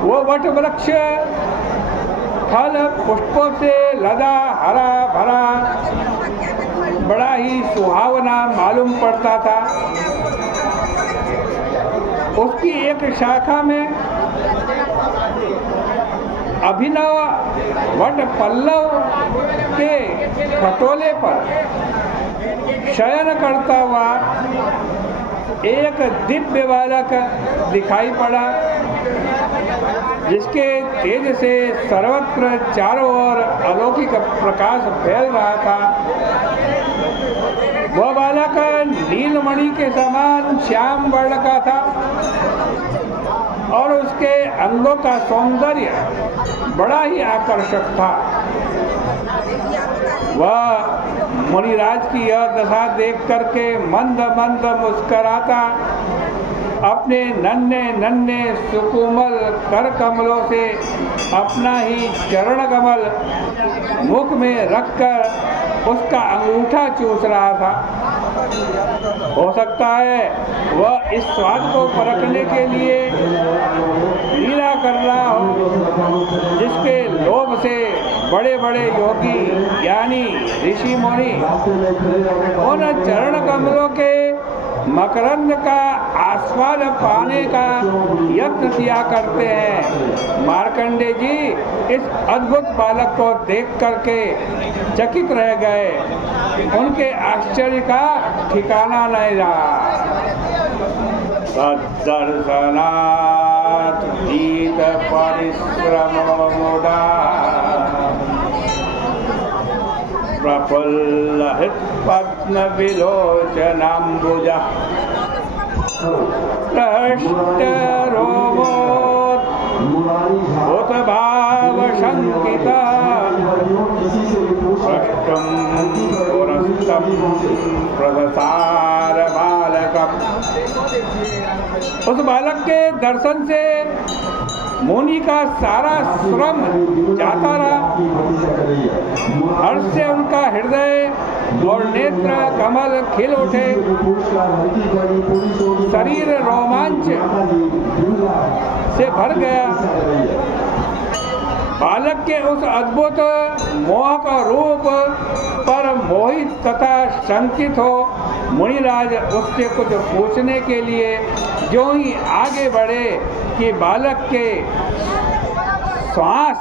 वो वट वृक्ष फल पुष्पों से लदा हरा भरा बड़ा ही सुहावना मालूम पड़ता था। उसकी एक शाखा में अभिनव वट पल्लव के खटोले पर शयन करता हुआ एक दिव्य बालक दिखाई पड़ा, जिसके तेज से सर्वत्र चारों ओर अलौकिक प्रकाश फैल रहा था। वह बालक नीलमणि के समान श्याम वर्ण का था और उसके अंगों का सौंदर्य बड़ा ही आकर्षक था। वह मुनिराज की यह दशा देख करके मंद मंद मुस्कराता अपने नन्हे नन्हे सुकोमल कर कमलों से अपना ही चरण कमल मुख में रखकर उसका अंगूठा चूस रहा था। हो सकता है वह इस स्वाद को परखने के लिए लीला कर रहा हो, जिसके लोभ से बड़े बड़े योगी ज्ञानी ऋषि मुनि उन चरण कमलों के मकरंद का आस्वाद पाने का यत्न किया करते हैं। मार्कंडे जी इस अद्भुत बालक को देख करके चकित रह गए। उनके आश्चर्य का ठिकाना नहीं रहा। सद्दर्शनात् गीत परिश्रमो मुदा प्रफुल्लित पद्म विलोचनाम्बुजः प्रहृष्ट रोमोद्भूत भाव शंकिता पृष्ठं पुरस्तं प्रदसार बालकम्। उस बालक के दर्शन से मुनि का सारा श्रम जाता रहा। हर्ष से उनका हृदय और नेत्र कमल खिल उठे। शरीर रोमांच से भर गया। बालक के उस अद्भुत मोहक रूप पर मोहित तथा शंकित हो मुनिराज उससे कुछ पूछने के लिए जो ही आगे बढ़े कि बालक के श्वास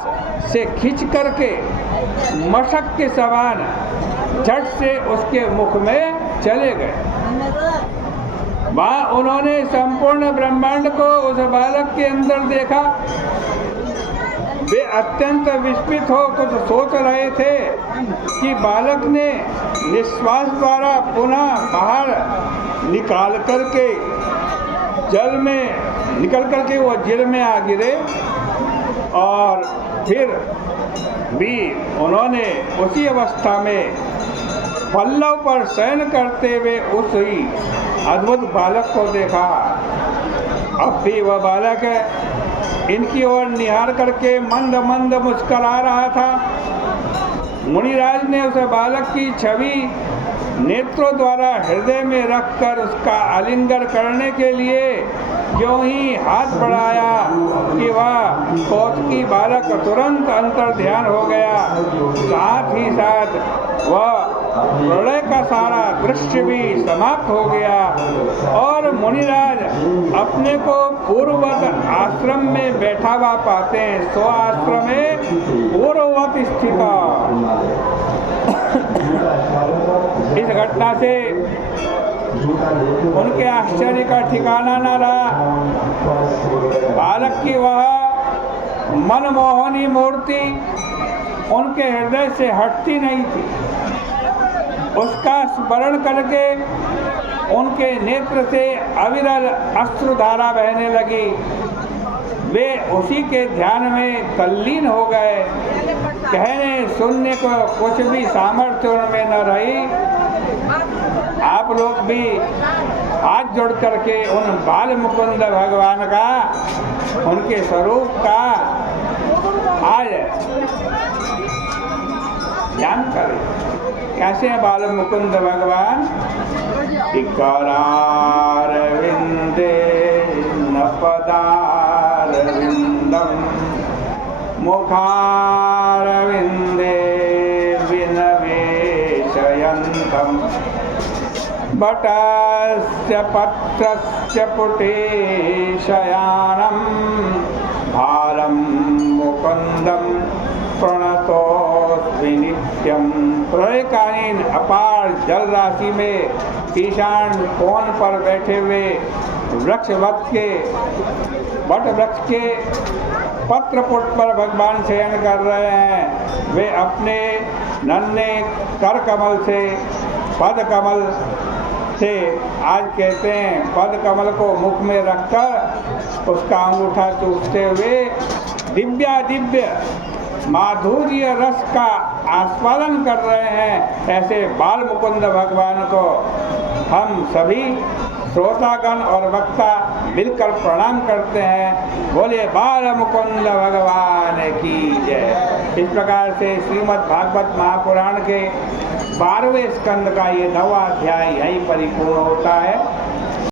से खींच करके मशक के समान झट से उसके मुख में चले गए। वहाँ उन्होंने संपूर्ण ब्रह्मांड को उस बालक के अंदर देखा। वे अत्यंत विस्मित हो कुछ सोच रहे थे कि बालक ने निश्वास द्वारा पुनः बाहर निकाल करके जल में निकल करके वो जल में आ गिरे और फिर भी उन्होंने उसी अवस्था में पल्लव पर शयन करते हुए उसी अद्भुत बालक को देखा। अब भी वह बालक इनकी ओर निहार करके मंद मंद मुस्कुरा रहा था। मुनिराज ने उस बालक की छवि नेत्रों द्वारा हृदय में रखकर उसका आलिंगन करने के लिए जो ही हाथ बढ़ाया कि वह कौतुकी बालक तुरंत अंतर ध्यान हो गया। साथ ही साथ वह प्रलय का सारा दृश्य भी समाप्त हो गया और मुनिराज अपने को पूर्ववत आश्रम में बैठा हुआ पाते हैं। सो आश्रम में पूर्ववत स्थित। इस घटना से उनके आश्चर्य का ठिकाना न रहा। बालक की वह मनमोहनी मूर्ति उनके हृदय से हटती नहीं थी। उसका स्मरण करके उनके नेत्र से अविरल अश्रुधारा बहने लगी। वे उसी के ध्यान में तल्लीन हो गए। कहने सुनने को कुछ भी सामर्थ्य उनमें न रही। आप लोग भी हाथ जोड़ करके उन बाल मुकुंद भगवान का, उनके स्वरूप का आज ध्यान करें। कैसे हैं बाल मुकुंद भगवान? करारविंदे न पदारविंदम मुखारविन्दे विनवेशयन्तम् बटस्य पत्रस्य पुटे शयानं भालं मुकुन्दं प्रणतोऽस्मि नित्यं। प्रलयकालीन अपार जल राशि में किसान कोन पर बैठे हुए वट वृक्ष के पत्रपुट पर भगवान शयन कर रहे हैं। वे अपने नन्हे कर कमल से पद कमल से आज कहते हैं पद कमल को मुख में रखकर उसका अंगूठा चूसते हुए दिव्य माधुर्य रस का आस्वादन कर रहे हैं। ऐसे बाल मुकुंद भगवान को हम सभी श्रोतागण और वक्ता मिलकर प्रणाम करते हैं। बोले बाल मुकुंद भगवान की जय। इस प्रकार से श्रीमद् भागवत महापुराण के 12वें स्कंद का ये 9वां अध्याय यहीं परिपूर्ण होता है।